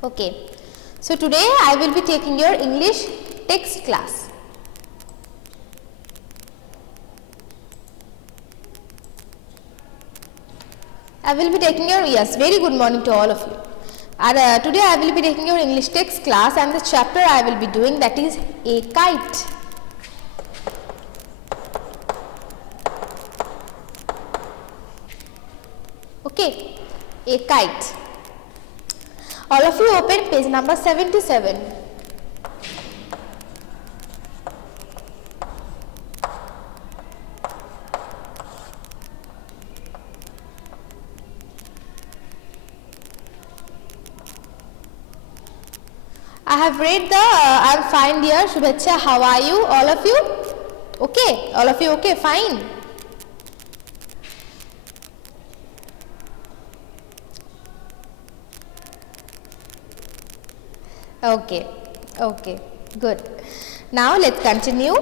Okay, so today I will be taking your English text class. I will be taking your, yes, very good morning to all of you. And today I will be taking your English text class, and the chapter I will be doing, that is a kite. Okay, a kite. All of you open page number 77. I have read the, I am fine dear, Shubhacha, how are you, all of you? Okay, all of you okay, fine. Okay, okay, good. Now let's continue.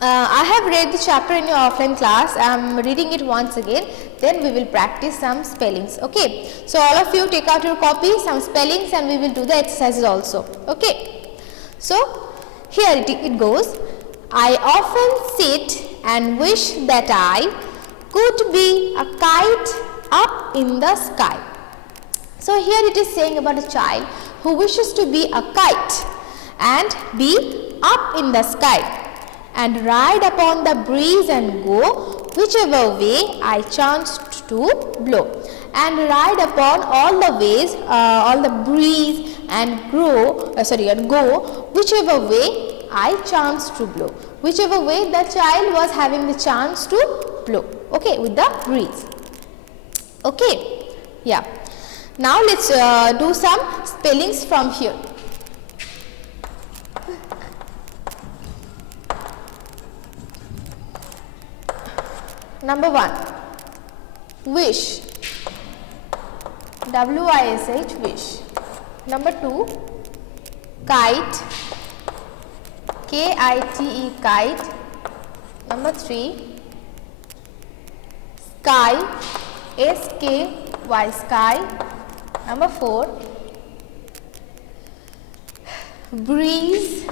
I have read the chapter in your offline class. I am reading it once again. Then we will practice some spellings. Okay. So all of you take out your copy, some spellings, and we will do the exercises also. Okay. So here it goes. I often sit and wish that I could be a kite up in the sky. So here it is saying about a child who wishes to be a kite and be up in the sky and ride upon the breeze and go whichever way I chanced to blow, and ride upon all the ways, all the breeze and go whichever way I chanced to blow, whichever way the child was having the chance to blow, okay, with the breeze. Okay, yeah. Now let's do some spellings from here. Number 1, wish, W-I-S-H, wish. Number 2, kite, K-I-T-E, kite. Number 3, sky, S-K-Y, sky. Number 4, breeze,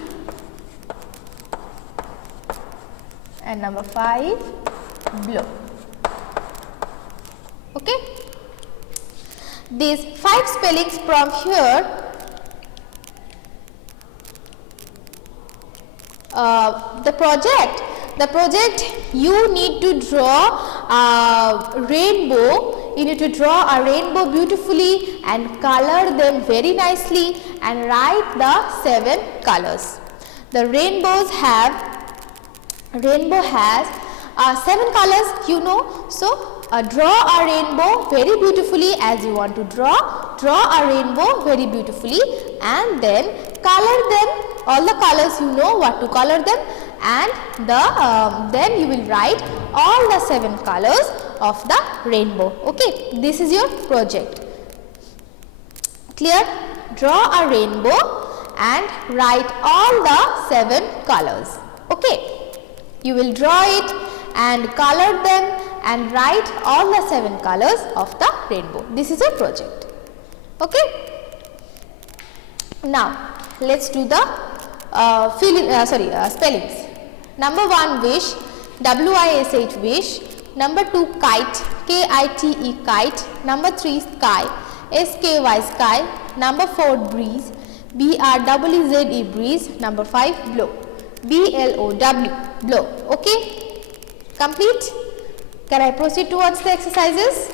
and number 5, blow. Okay, these 5 spellings from here, the project you need to draw a rainbow. You need to draw a rainbow beautifully and color them very nicely and write the 7 colors. The rainbow has 7 colors, you know. So draw a rainbow very beautifully as you want to draw a rainbow very beautifully, and then color them, all the colors, you know what to color them, and then you will write all the 7 colors of the rainbow. Okay, this is your project. Clear? Draw a rainbow and write all the 7 colors. Okay, you will draw it and color them and write all the 7 colors of the rainbow. This is your project. Okay. Now let's do the spellings. Number 1, wish, W-I-S-H, wish. Number 2, kite, K-I-T-E, kite. Number 3, sky, S-K-Y, sky. Number 4, breeze, B-R-E-Z-E, breeze. Number 5, blow, B-L-O-W, blow. Okay, complete. Can I proceed towards the exercises?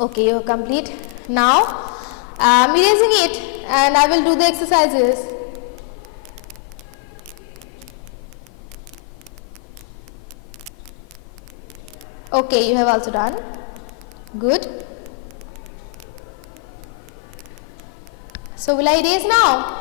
Okay, you are complete. Now I am erasing it and I will do the exercises. Okay, you have also done. Good. So will I erase now?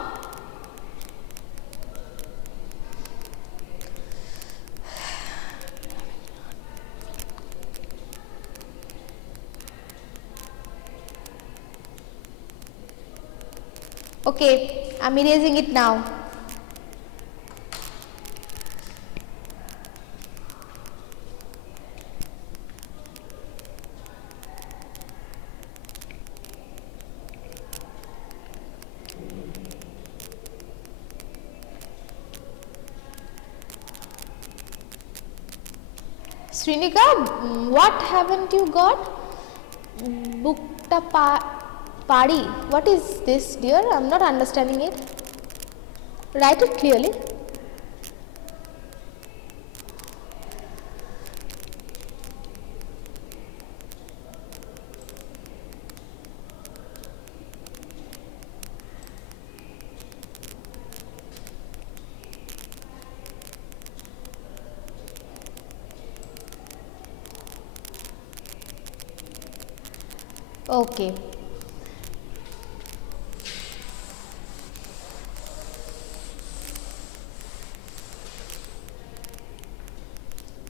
Okay, I am erasing it now. Srinika, what haven't you got? Bukta padi. What is this, dear? I am not understanding it. Write it clearly. Okay.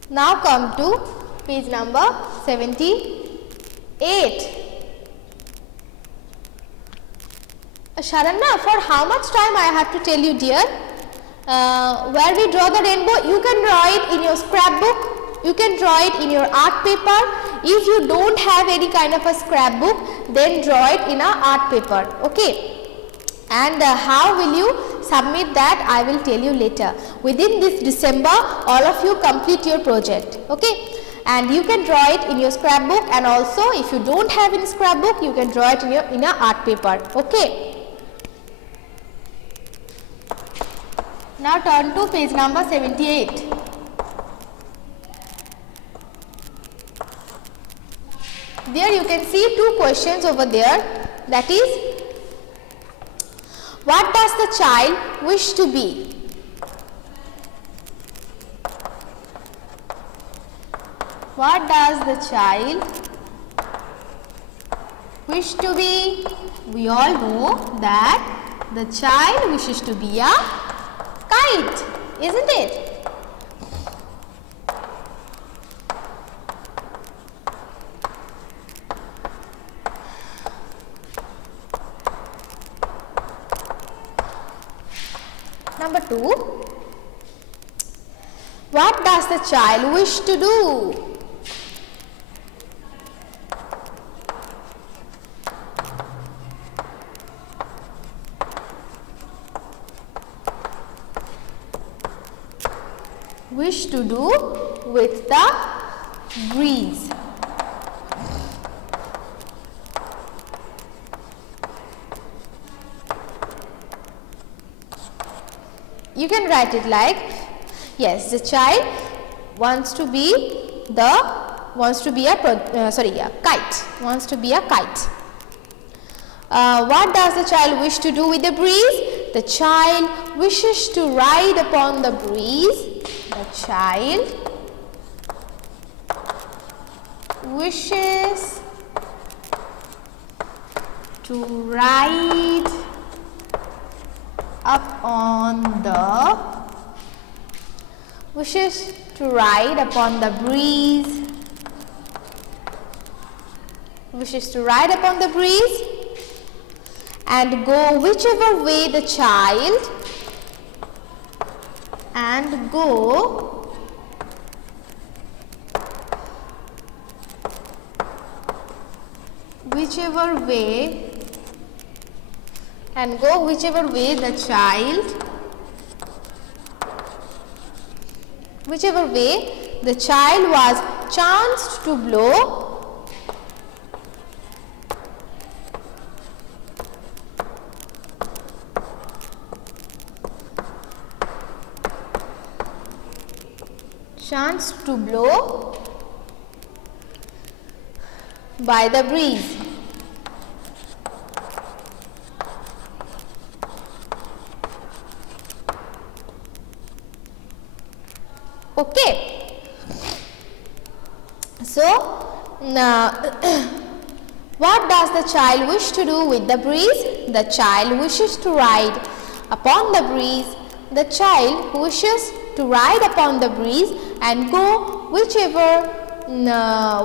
Now come to page number 78. Sharanya, for how much time I have to tell you, dear? Where we draw the rainbow, you can draw it in your scrapbook, you can draw it in your art paper. If you don't have any kind of a scrapbook, then draw it in a art paper, okay? And how will you submit that, I will tell you later. Within this December, all of you complete your project, okay? And you can draw it in your scrapbook, and also if you don't have any scrapbook, you can draw it in a art paper, okay? Now turn to page number 78. There you can see two questions over there, that is, what does the child wish to be? What does the child wish to be? We all know that the child wishes to be a kite, isn't it? Number 2, what does the child wish to do? Wish to do with the breeze. You can write it like, yes, the child wants to be a kite. Wants to be a kite. What does the child wish to do with the breeze? The child wishes to ride upon the breeze. The child wishes to ride upon the breeze, wishes to ride upon the breeze and go whichever way the child and go whichever way the child was chanced to blow, by the breeze. Okay. So, now what does the child wish to do with the breeze? The child wishes to ride upon the breeze. The child wishes to ride upon the breeze and go whichever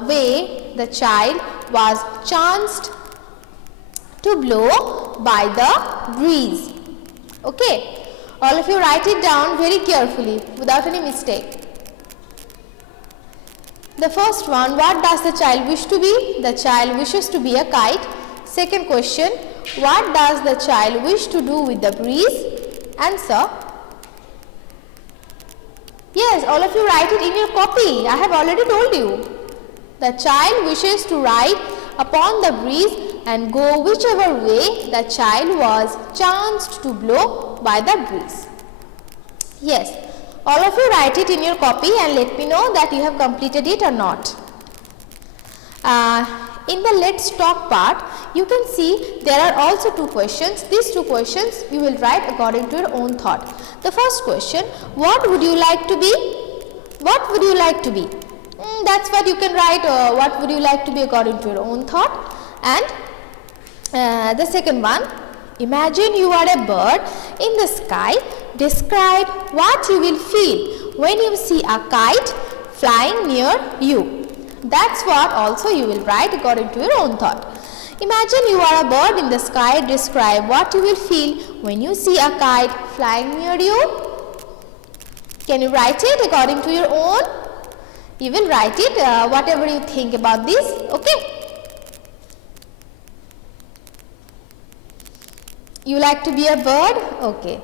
way the child was chanced to blow by the breeze. Okay. All of you write it down very carefully without any mistake. The first one, what does the child wish to be? The child wishes to be a kite. Second question, what does the child wish to do with the breeze? Answer. Yes, all of you write it in your copy. I have already told you. The child wishes to ride upon the breeze and go whichever way the child was chanced to blow by the breeze. Yes, all of you write it in your copy and let me know that you have completed it or not. In the let's talk part, you can see there are also two questions. These two questions you will write according to your own thought. The first question, what would you like to be? What would you like to be? That's what you can write, what would you like to be according to your own thought. And the second one, imagine you are a bird in the sky. Describe what you will feel when you see a kite flying near you. That's what also you will write according to your own thought. Imagine you are a bird in the sky. Describe what you will feel when you see a kite flying near you. Can you write it according to your own? You will write it whatever you think about this. Okay. You like to be a bird? Okay.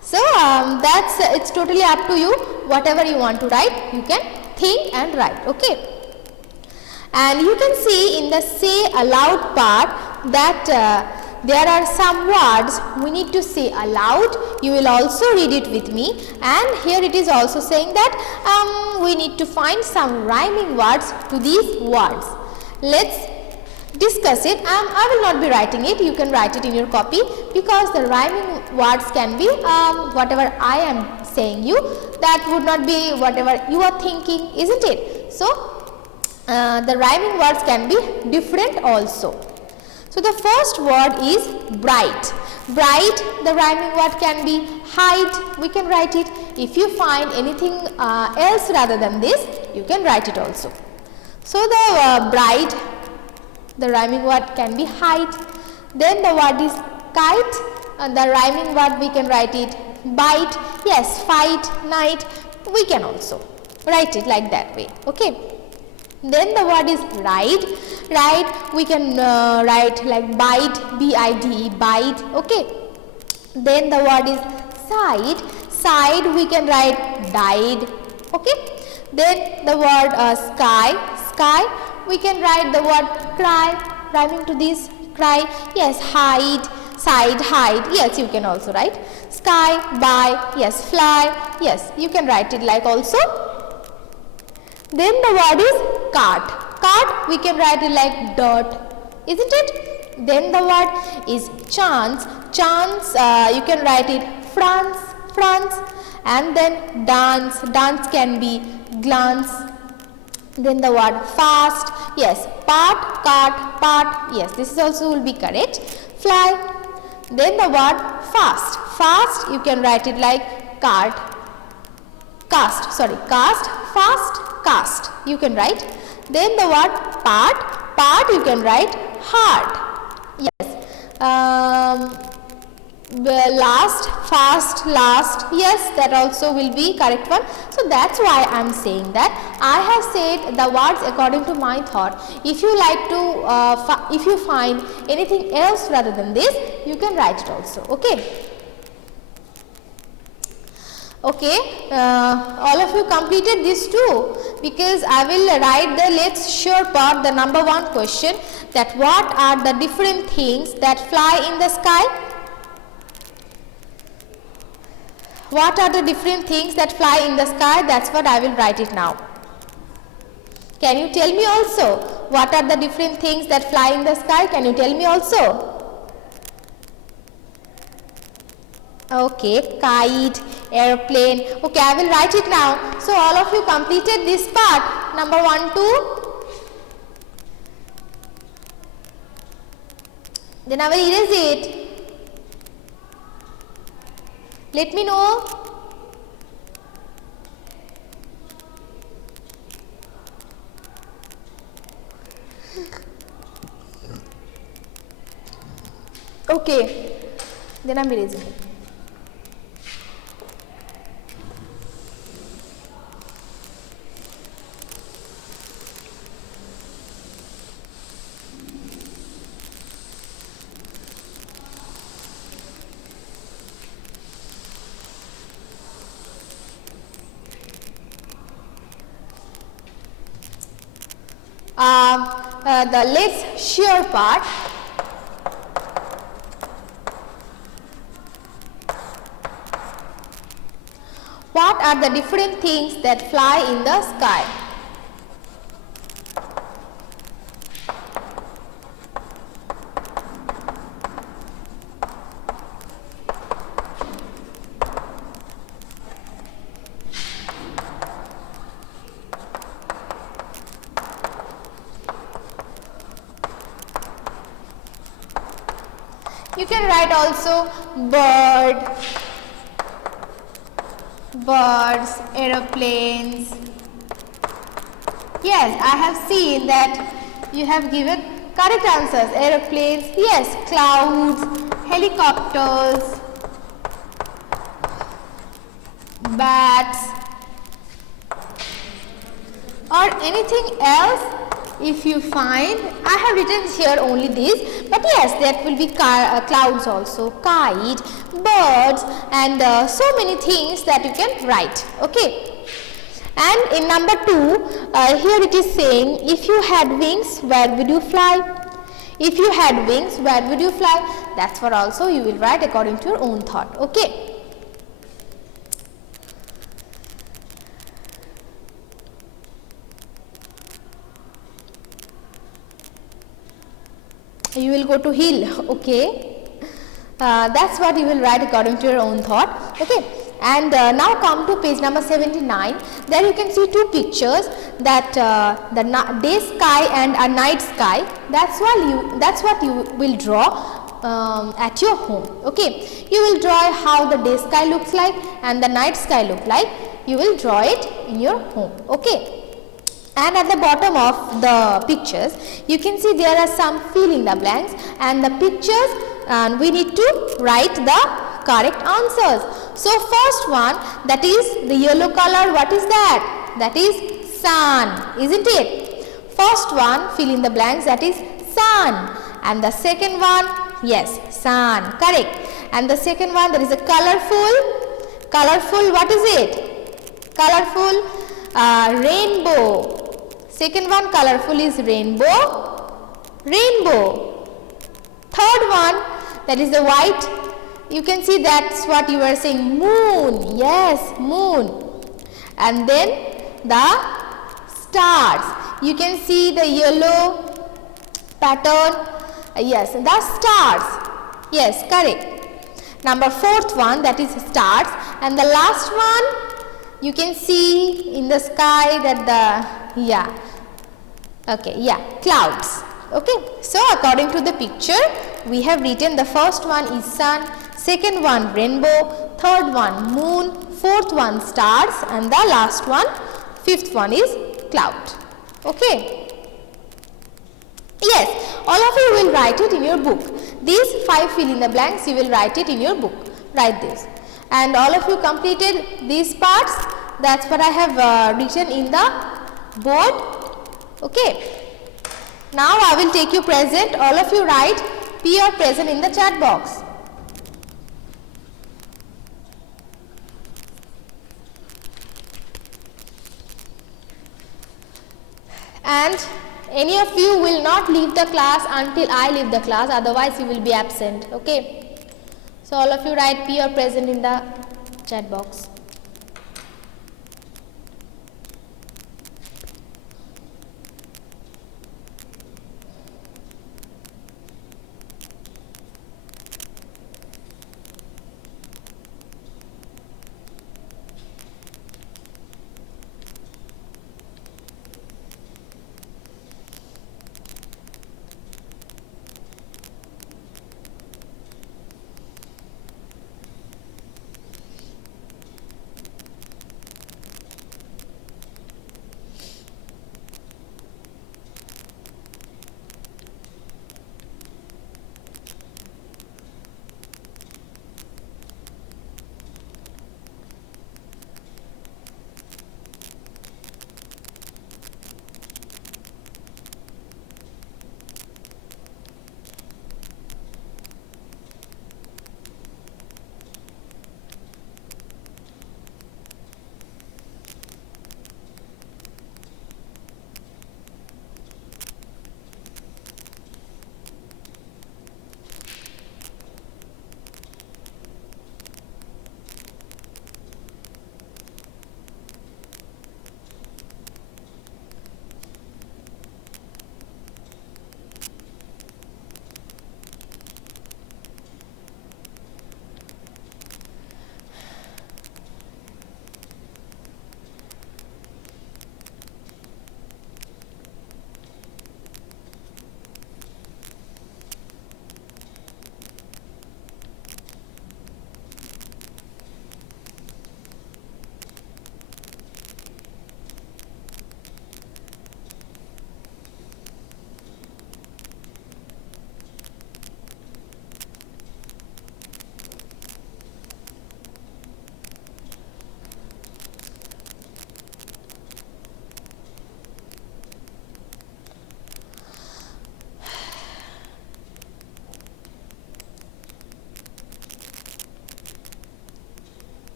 So it's totally up to you. Whatever you want to write, you can think and write. Okay. And you can see in the say aloud part that there are some words we need to say aloud. You will also read it with me, and here it is also saying that we need to find some rhyming words to these words. Let's discuss it. I will not be writing it. You can write it in your copy, because the rhyming words can be whatever I am saying you, that would not be whatever you are thinking, isn't it? So the rhyming words can be different also. So the first word is bright. Bright, the rhyming word can be height. We can write it. If you find anything else rather than this, you can write it also. So the bright, the rhyming word can be height. Then the word is kite. The rhyming word we can write it bite. Yes, fight, night. We can also write it like that way. Okay. Then the word is ride. Ride, we can write like bite, B-I-D-E, bite. Okay. Then the word is side. Side, we can write died. Okay. Then the word sky. Sky, we can write the word cry, rhyming to this, cry. Yes, hide, side, hide. Yes, you can also write sky, by. Yes, fly. Yes, you can write it like also. Then the word is cart. Cart, we can write it like dirt, isn't it? Then the word is chance. Chance, you can write it France, France. And then dance. Dance can be glance. Then the word fast. Yes, part, cart, part. Yes, this is also will be correct. Fly. Then the word fast. Fast, you can write it like cart. Cast, sorry, cast, fast, cast. You can write. Then the word part. Part, you can write hard. Yes. Last, fast, last. Yes, that also will be correct one. So that's why I am saying that I have said the words according to my thought. If you like to, if you find anything else rather than this, you can write it also. Okay. Okay, all of you completed this too, because I will write the let's sure part, the number one question, that what are the different things that fly in the sky? What are the different things that fly in the sky? That's what I will write it now. Can you tell me also what are the different things that fly in the sky? Can you tell me also? Okay, kite, airplane. Okay, I will write it now. So all of you completed this part, number 1, 2. Then I will erase it. Let me know. Okay, then I am erasing it. The less shear part. What are the different things that fly in the sky? You can write also birds, aeroplanes. Yes, I have seen that you have given correct answers. Aeroplanes, yes, clouds, helicopters, bats, or anything else. If you find, I have written here only these, but yes, that will be clouds also, kite, birds, and so many things that you can write. Okay. And in number 2, here it is saying, if you had wings, where would you fly? If you had wings, where would you fly? That's what also you will write according to your own thought. Okay. You will go to hill. Okay. That's what you will write according to your own thought. Okay. And now come to page number 79. There you can see two pictures, that the day sky and a night sky. That's what you will draw at your home. Okay. You will draw how the day sky looks like and the night sky look like. You will draw it in your home. Okay. And at the bottom of the pictures, you can see there are some fill in the blanks, and the pictures, and we need to write the correct answers. So first one, that is the yellow color, what is that? That is sun, isn't it? First one, fill in the blanks, that is sun. And the second one, yes, sun, correct. And the second one, there is a colorful, what is it? Colorful, rainbow. Second one, colorful, is rainbow. Third one, that is the white. You can see that's what you are saying, moon. Yes, moon. And then the stars. You can see the yellow pattern. Yes, the stars. Yes, correct. Number fourth one, that is stars. And the last one, you can see in the sky that clouds. Okay, so according to the picture, we have written the first one is sun, second one rainbow, third one moon, fourth one stars, and the last one, fifth one is cloud. Okay. Yes, all of you will write it in your book. These 5 fill in the blanks, you will write it in your book. Write this. And all of you completed these parts. That's what I have written in the board. Okay. Now I will take you present. All of you write P or present in the chat box. And any of you will not leave the class until I leave the class, otherwise you will be absent. Okay. So all of you write P or present in the chat box.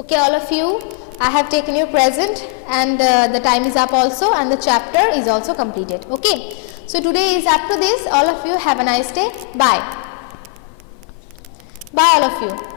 Okay, all of you, I have taken your present, and the time is up also, and the chapter is also completed. Okay, so today is up to this. All of you have a nice day. Bye. Bye all of you.